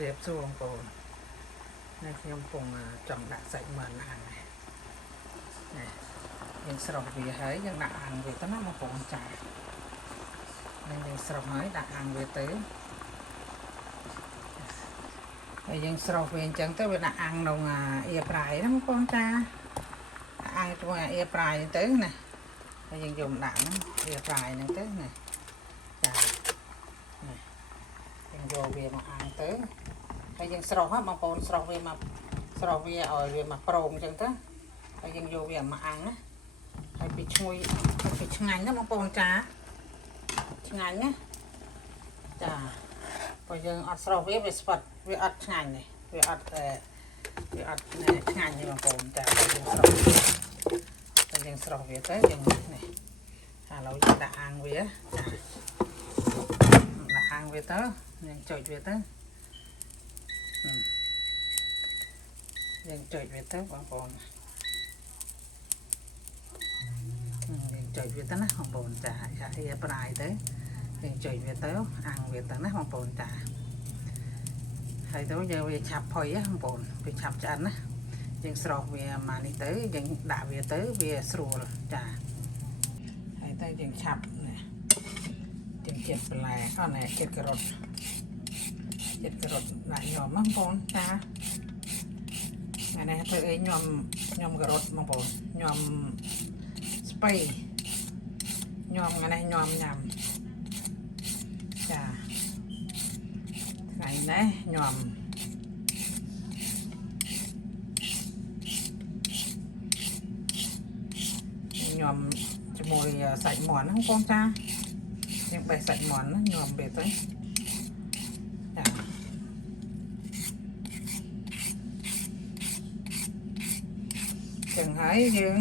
រៀបសួរបងប្អូននៅខ្ញុំពងចង់ដាក់សាច់មើលអាំងនេះយើងស្រោះវាហើយយើងដាក់អាំងវាទៅណាបងប្អូនចាហើយយើងស្រោះហើយដាក់អាំងវាទៅហើយយើងស្រោះវាអញ្ចឹងទៅវាដាក់អាំងក្នុងអៀប្រៃណាបងប្អូនចាអាំងជាមួយអៀប្រៃទៅណាហើយយើងយកដាក់ហ្នឹងអៀប្រៃហ្នឹងទៅណាចាយើងយកវាមកអាំងទៅហើយយើងស្រោះហ៎បងប្អូនស្រោះវាមកឲ្យវាមកប្រងអញ្ចឹងទៅហើយយើងយកវាមកអាំងណាហើយពីឈ្ងុយពីឆ្ងាញ់ណាបងប្អូនចាឆ្ងាញ់ណាចាព្រោះយើងអត់ស្រោះវាស្វិតវាអត់ឆ្ងាញ់នេះវាអត់ឆ្ងាញ់ទេបងប្អូនចាយើងស្រោះវាទៅយើងនេះឥឡូវយើងដាក់អាំងវាចាដាក់អាំងវាទៅយើងចុចវាទៅយើងចុចវាទៅបងប្អូនយើងចុចវាទៅណាបងប្អូនចាអៀប្រៃទៅយើងចុចវាទៅអាំងវាទៅណាបងប្អូនចាហើយទៅយើងវាឆាប់ផុយបងប្អូនវាឆាប់ឆ្អិនណាយើងស្រោះវាមកនេះទៅយើងដាក់វាទៅវាស្រួលចាហើយទៅយើងឆាប់នេះយើងចិត្តបន្លែអត់ណែចិត្តការ៉ុតដាក់ញោមបងប្អូនចាថ្ងៃនេះធ្វើអីញោមការ៉ុតបងប្អូនញោមស្ពៃញោមថ្ងៃនេះញោមញ៉ាំចាថ្ងៃនេះញោមជាមួយសាច់មាន់បងប្អូនចាយើងបេះសាច់មាន់ណាញោមវាទៅចាចឹងហើយយើង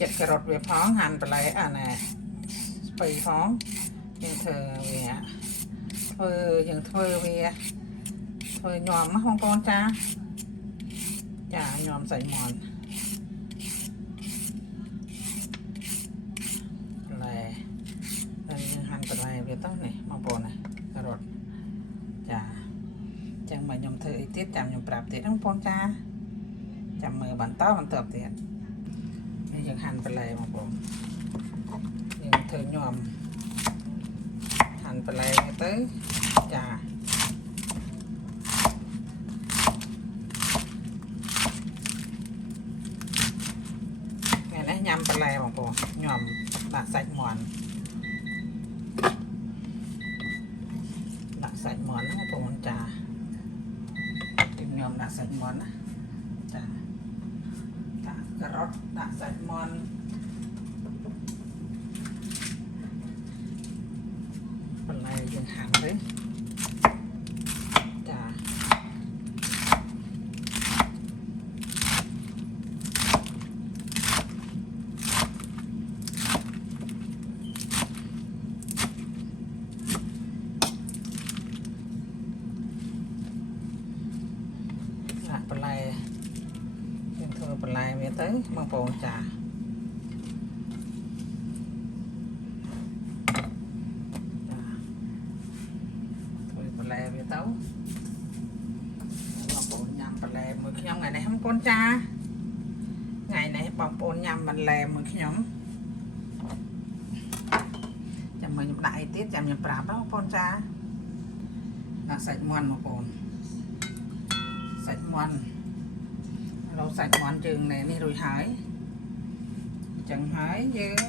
ចិត្តការ៉ុតវាផងហាន់បន្លែអាណែស្ពៃផងយើងធ្វើញោមណាបងប្អូនចាញោមសាច់មាន់បន្លែហើយយើងហាន់បន្លែវាទៅនេះបងប្អូនណាការ៉ុតចាចឹងមកខ្ញុំធ្វើអីទៀតចាំខ្ញុំប្រាប់ទៀតបងប្អូនចាចាំមើលបន្តទៀតនេះយើងហាន់បន្លែបងប្អូនយើងធ្វើញោមហាន់បន្លែទៅចាថ្ងៃនេះញ៉ាំបន្លែបងប្អូនញោមដាក់សាច់មាន់ណាបងប្អូនចាញោមដាក់សាច់មាន់ណាចាដាក់ការ៉ុតដាក់សាច់មាន់បន្លែយើងហាន់ទៅចាបន្លែយើងធ្វើបន្លែវាទៅបងប្អូនចាធ្វើបន្លែវាទៅបងប្អូនញ៉ាំបន្លែមួយខ្ញុំថ្ងៃនេះបងប្អូនចាថ្ងៃនេះបងប្អូនញ៉ាំបន្លែមួយខ្ញុំចាំមើលខ្ញុំដាក់អីទៀតចាំខ្ញុំប្រាប់បងប្អូនចាដាក់សាច់មាន់បងប្អូនសាច់មាន់เราសាច់មាន់យើងនេះរួចហើយអញ្ចឹងហើយយើង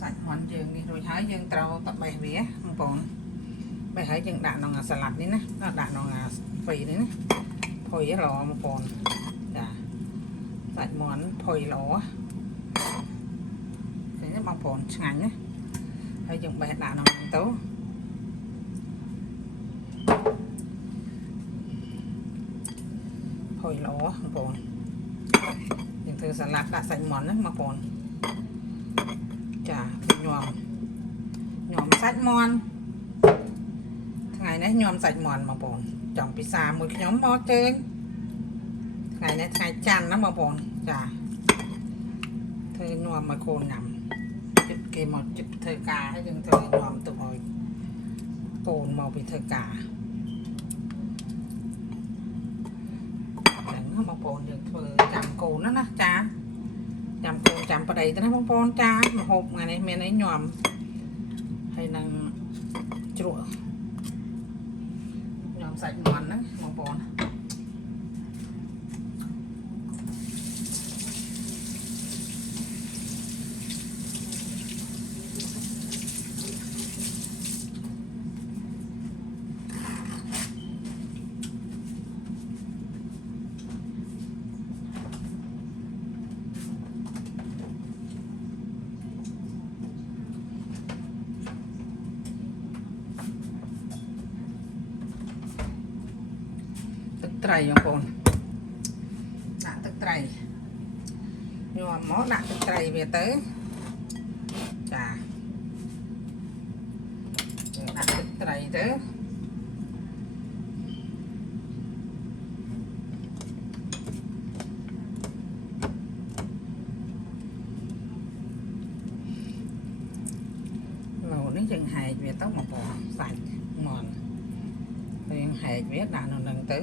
សាច់មាន់យើងនេះរួចហើយយើងត្រូវតបេះវាបងប្អូនបេះហើយយើងដាក់ក្នុងសាឡាត់នេះណាដាក់ក្នុងស្ពៃនេះណាផុយល្អបងប្អូនចាសាច់មាន់ផុយល្អឃើញទេបងប្អូនឆ្ងាញ់ណាហើយយើងបេះដាក់ក្នុងហ្នឹងទៅផុយល្អបងប្អូនយើងធ្វើសាឡាត់ដាក់សាច់មាន់ណាបងប្អូនចាញោមសាច់មាន់ថ្ងៃនេះញោមសាច់មាន់បងប្អូនចង់ពិសាមួយខ្ញុំមកជើញថ្ងៃនេះថ្ងៃច័ន្ទណាបងប្អូនចាធ្វើញោមឲ្យកូនញ៉ាំ គេមកចិត្តធ្វើការហើយយើងត្រូវនាំទៅឲ្យកូនមកពីធ្វើការហ្នឹងបងប្អូនយើងធ្វើចាំកូនណាចាចាំកូនចាំប្តីទៅណាបងប្អូនចាម្ហូបថ្ងៃនេះមានអីញោមហើយនឹងជ្រក់ញោមសាច់មាន់ហ្នឹងបងប្អូនត្រីបងប្អូនដាក់ទឹកត្រីញោមមកដាក់ទឹកត្រីវាទៅចាដាក់ទឹកត្រីទៅនេះយើងហែកវាទៅបងប្អូនសាច់មាន់យើងហែកវាដាក់នៅនឹងទៅ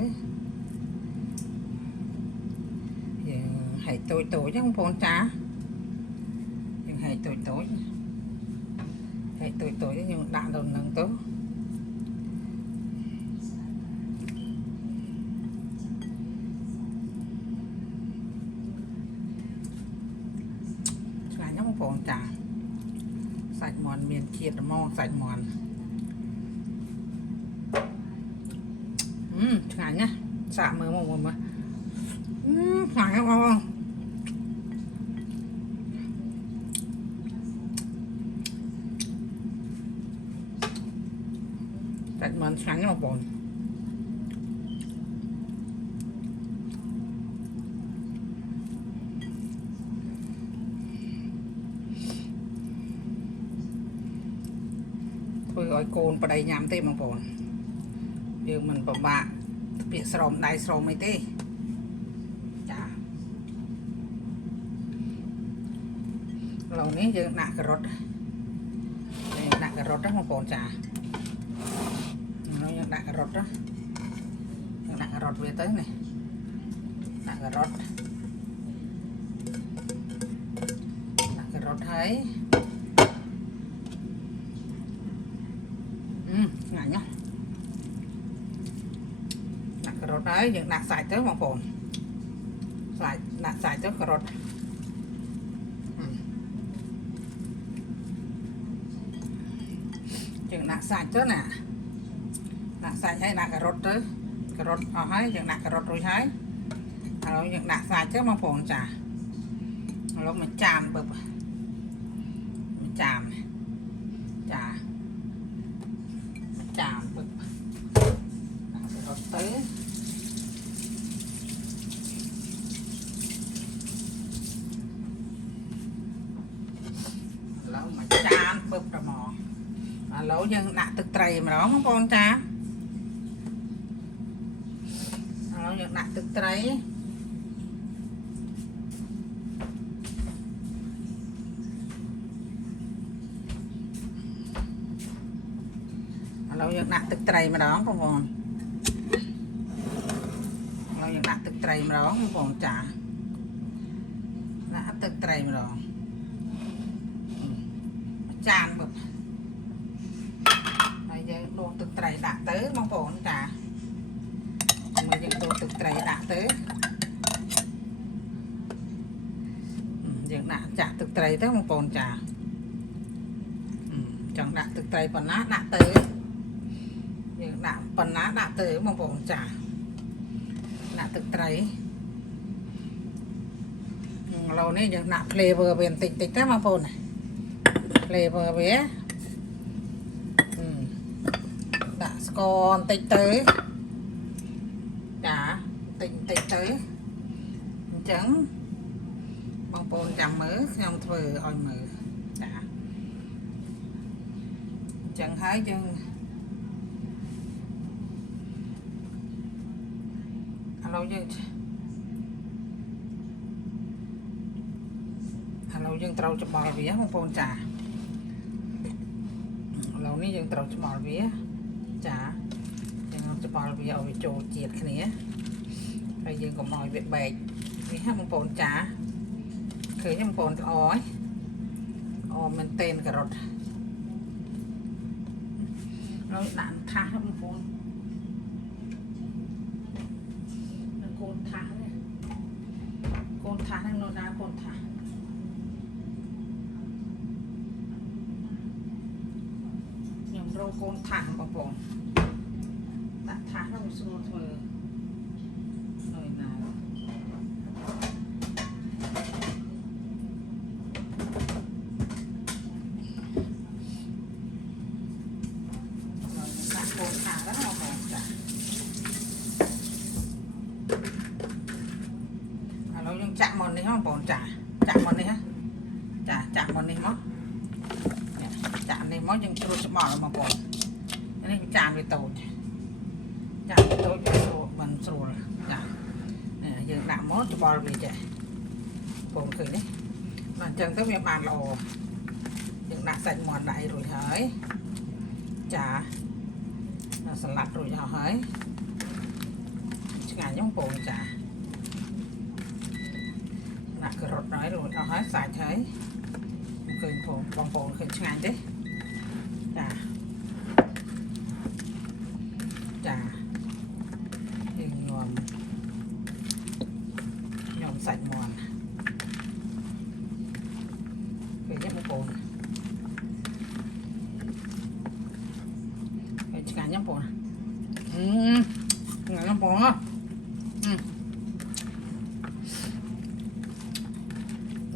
យើងហែកតូចតូចបងប្អូនចាយើងហែកតូចតូចហែកតូចតូចយើងដាក់នៅនឹងទៅឆ្ងាញ់ណាស់បងប្អូនចាសាច់មាន់មានជាតិហ្មងសាច់មាន់ឆ្ងាញ់ណាស់សាកមើលមកឆ្ងាញ់ណាស់បងសាច់មាន់ឆ្ងាញ់ណាស់បងធ្វើឲ្យកូនប្តីញ៉ាំទេបងប្អូនយើងមិនពិបាកពាក្យស្រោមដៃស្រោមអីទេចាឥឡូវនេះយើងដាក់ការ៉ុតណាបងប្អូនចាឥឡូវយើងដាក់ការ៉ុតណាយើងដាក់ការ៉ុតវាទៅនេះដាក់ការ៉ុតហើយឆ្ងាញ់ណាស់ដាក់ការ៉ុតហើយយើងដាក់សាច់ទៅបងប្អូនដាក់សាច់ទៅការ៉ុតយើងដាក់សាច់ទៅណាដាក់សាច់ហើយដាក់ការ៉ុតទៅការ៉ុតអស់ហើយយើងដាក់ការ៉ុតរួចហើយហើយយើងដាក់សាច់ទៅបងប្អូនចាឥឡូវមកចានបើមកចានចាចានបើដាក់ការ៉ុតទៅឥឡូវមកចានពឹបតែមកឥឡូវយើងដាក់ទឹកត្រីម្ដងបងប្អូនចាឥឡូវយើងដាក់ទឹកត្រីឥឡូវយើងដាក់ទឹកត្រីម្ដងបងប្អូនឥឡូវយើងដាក់ទឹកត្រីម្ដងបងប្អូនចាដាក់ទឹកត្រីម្ដងចានបើហើយយើងដួសទឹកត្រីដាក់ទៅបងប្អូនចាមកយើងដួសទឹកត្រីដាក់ទៅយើងដាក់ចាក់ទឹកត្រីទៅបងប្អូនចាចង់ដាក់ទឹកត្រីប៉ុណ្ណាដាក់ទៅយើងដាក់ប៉ុណ្ណាដាក់ទៅបងប្អូនចាដាក់ទឹកត្រីឥឡូវនេះយើងដាក់ flavor វាបន្តិចៗទៅបងប្អូនflavor វាដាក់ស្ករបន្តិចទៅចាបន្តិចទៅអញ្ចឹងបងប្អូនចាំមើលខ្ញុំធ្វើឲ្យមើលចាអញ្ចឹងហើយយើងឥឡូវយើងត្រូវច្បល់វាបងប្អូនចា នេះយើងត្រូវច្បល់វាចាយើងច្បល់វាឲ្យវាចូលជាតិគ្នាហើយយើងកុំឲ្យវាបែកនេះហ្នឹងបងប្អូនចាឃើញបងប្អូនល្អហើយអូមែនតេនការ៉ុតហើយដាក់ថាសបងប្អូនកូនថាសនេះកូនថាសហ្នឹងនៅណាកូនថាសខ្ញុំរកកូនថាសបងប្អូនដាក់ថាសហ្នឹងស្រួលធ្វើនៅណាកូនថាសហ្នឹងបងប្អូនចាឥឡូវយើងចាក់មកនេះបងប្អូនចាចាក់មកនេះចាចាក់មកនេះមកចាក់នេះមកយើងជ្រួតច្បល់បងប្អូននេះចានវាតូចចានវាតូចវាស្រួលមិនស្រួលចានេះយើងដាក់មកច្បល់វាចេះបងឃើញនេះអញ្ចឹងទៅវាបានល្អយើងដាក់សាច់មាន់ដាក់រួចហើយចាសាឡាត់រួចហើយឆ្ងាញ់ហ្នឹងបងចាដាក់ការ៉ុតហើយរួចអស់ហើយសាច់ហើយឃើញបងប្អូនឃើញឆ្ងាញ់ទេចាចាយើងញោមសាច់មាន់ឃើញទេបងប្អូនឆ្ងាញ់ណាស់បងឆ្ងាញ់ណាស់បង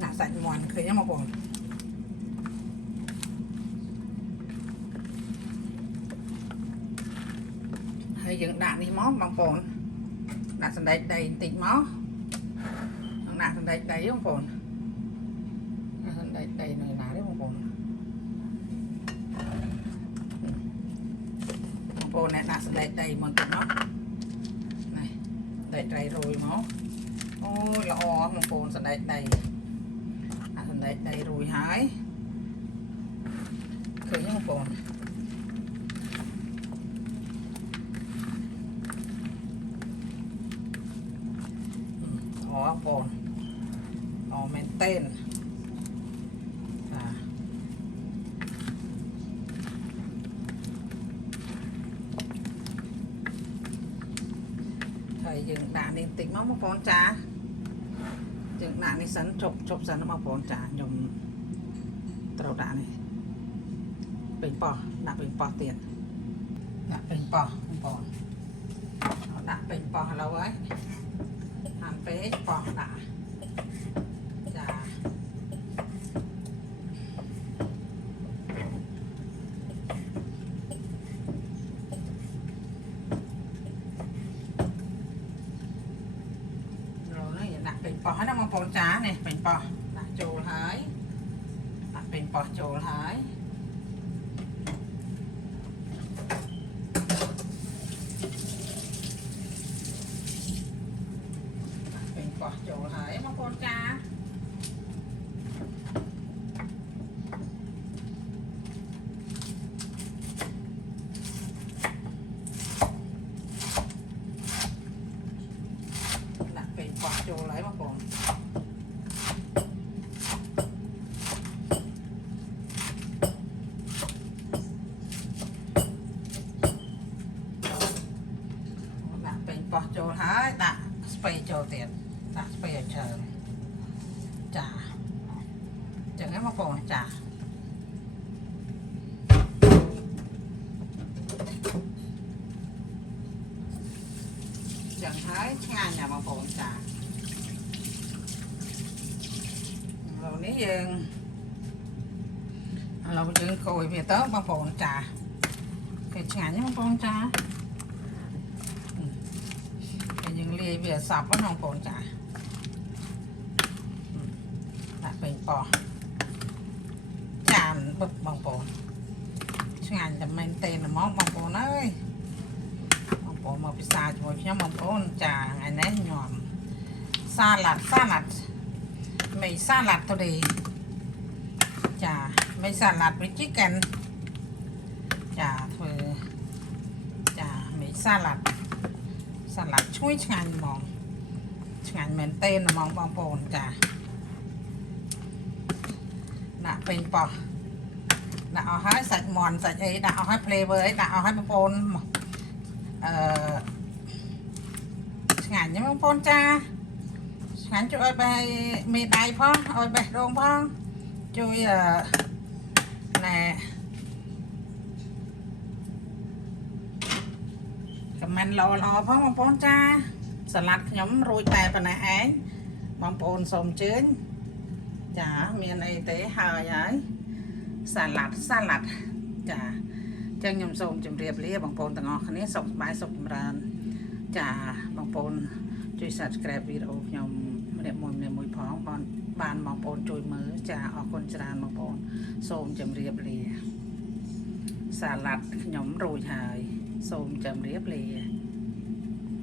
ដាក់សាច់មាន់ឃើញទេបងប្អូនហើយយើងដាក់នេះមកបងប្អូនដាក់សណ្តែកដីបន្តិចមកដាក់សណ្តែកដីបងប្អូនសណ្តែកដីនៅណាទេបងប្អូនអ្នកដាក់សណ្តែកដីមកតិចមកនេះសណ្តែកដីរោយមកអូយល្អបងប្អូនសណ្តែកដីដាក់សណ្តែកដីរោយហើយឃើញបងប្អូនបងប្អូនអូមែនតេនហើយយើងដាក់នេះបន្តិចមកបងប្អូនចាយើងដាក់នេះសិនជប់សិនបងប្អូនចាខ្ញុំត្រូវដាក់នេះពេញប៉ោះដាក់ពេញប៉ោះទៀតដាក់ពេញប៉ោះបងប្អូនដាក់ពេញប៉ោះឥឡូវហើយហាន់ពេកប៉ោះដាក់ចាពេញប៉ោះហើយណាបងប្អូនចានេះពេញប៉ោះដាក់ចូលហើយដាក់ពេញប៉ោះចូលហើយដាក់ពេញប៉ោះចូលហើយបងប្អូនចាដាក់ពេញប៉ោះចូលហើយបងប្អូនប៉ោះចូលហើយដាក់ស្ពៃចូលទៀតដាក់ស្ពៃឲ្យច្រើនចាចឹងហ្នឹងបងប្អូនចាចឹងហើយឆ្ងាញ់ណាស់បងប្អូនចាឥឡូវនេះយើងកូរវាទៅបងប្អូនចាគេឆ្ងាញ់ណាស់បងប្អូនចាយើងលាយវាសពហ្នឹងបងប្អូនចាដាក់ពេញប៉ោះចានបឹកបងប្អូនឆ្ងាញ់តែមែនទេហ្មងបងប្អូនអើយបងប្អូនមកពិសាជាមួយខ្ញុំបងប្អូនចាថ្ងៃនេះខ្ញុំសាឡាត់មីសាឡាត់ today ចាមីសាឡាត់ with chicken សាឡាត់ឈ្ងុយឆ្ងាញ់ហ្មងឆ្ងាញ់មែនទែនហ្មងបងប្អូនចាដាក់ពេញប៉ោះដាក់អស់ហើយសាច់មាន់សាច់អីដាក់អស់ហើយ flavor អីដាក់អស់ហើយបងប្អូនឆ្ងាញ់ហ្នឹងបងប្អូនចាឆ្ងាញ់ជួយឲ្យបេះមេដៃផងឲ្យបេះដូងផងជួយណែខមមិនល្អផងបងប្អូនចាសាឡាត់ខ្ញុំរួចតែប៉ុណ្ណេះឯងបងប្អូនសូមអញ្ជើញចាមានអីទេហើយសាឡាត់ចាចឹងខ្ញុំសូមជម្រាបលាបងប្អូនទាំងអស់គ្នាសុខសប្បាយសុខចម្រើនចាបងប្អូនជួយ subscribe វីដេអូខ្ញុំម្នាក់មួយផងបានបងប្អូនជួយមើលចាអរគុណច្រើនបងប្អូនសូមជម្រាបលាសាឡាត់ខ្ញុំរួចហើយសូមជម្រាបលា